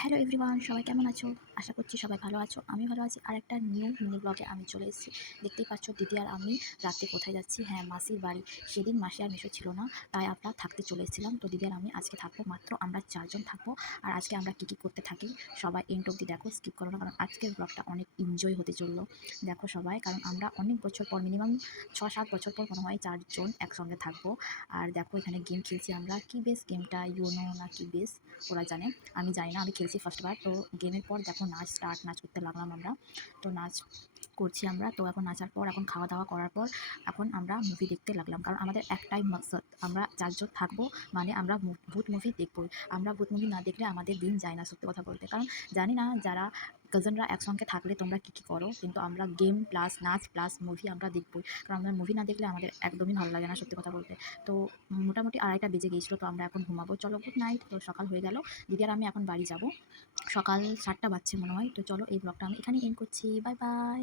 Hello everyone, সবাই কেমন আছো? আশা করছি সবাই ভালো আছো। আমি ভালো আছি। আর একটা নিউ মিনি ব্লগে আমি চলে এসেছি। দেখতেই পাচ্ছ দিদি আর আমি রাতে কোথায় যাচ্ছি। হ্যাঁ, মাসির বাড়ি। সেদিন মাসি আর মেসো ছিল না, তাই আমরা থাকতে চলে এসেছিলাম। তো দিদি আর আমি আজকে থাকবো, মাত্র আমরা 4 জন থাকবো। আর আজকে আমরা কী করতে থাকি সবাই এন্ড অবধি দেখো, স্কিপ করো না, কারণ আজকের ব্লগটা অনেক এনজয় হতে চললো। দেখো সবাই, কারণ আমরা অনেক বছর পর, মিনিমাম 6-7 বছর পর মনে হয় 4 জন একসঙ্গে থাকবো। আর দেখো এখানে গেম খেলছি আমরা। কি বেশ গেমটা, ইউনো না কি বেশ, ওরা জানে, আমি জানি না। আমি খেলছি ফার্স্টবার। তো গেমের পর দেখো নাচ করতে লাগলাম আমরা। তো নাচ করছি আমরা। তো এখন নাচার পর, এখন খাওয়া দাওয়া করার পর এখন আমরা মুভি দেখতে লাগলাম, কারণ আমাদের একটাই মাকসাদ, আমরা 4 জন থাকবো, মানে আমরা ভূত মুভি দেখবই। আমরা ভূত মুভি না দেখলে আমাদের দিন যায় না, সত্যি কথা বলতে। কারণ জানি না যারা কাজিনরা একসঙ্গে থাকলে তোমরা কী করো, কিন্তু আমরা গেম প্লাস নাচ প্লাস মুভি আমরা দেখবই। কারণ আমরা মুভি না দেখলে আমাদের একদমই ভালো লাগে না, সত্যি কথা বলতে। তো মোটামুটি 2:30টা বেজে গিয়েছিলো। তো আমরা এখন ঘুমাবো। চলো, গুড নাইট। তো সকাল হয়ে গেল, দিদি আর আমি এখন বাড়ি যাব। সকাল 7টা বাজছে মনে হয়। তো চলো, এই ব্লগটা আমি এখানেই এন্ড করছি। Bye bye.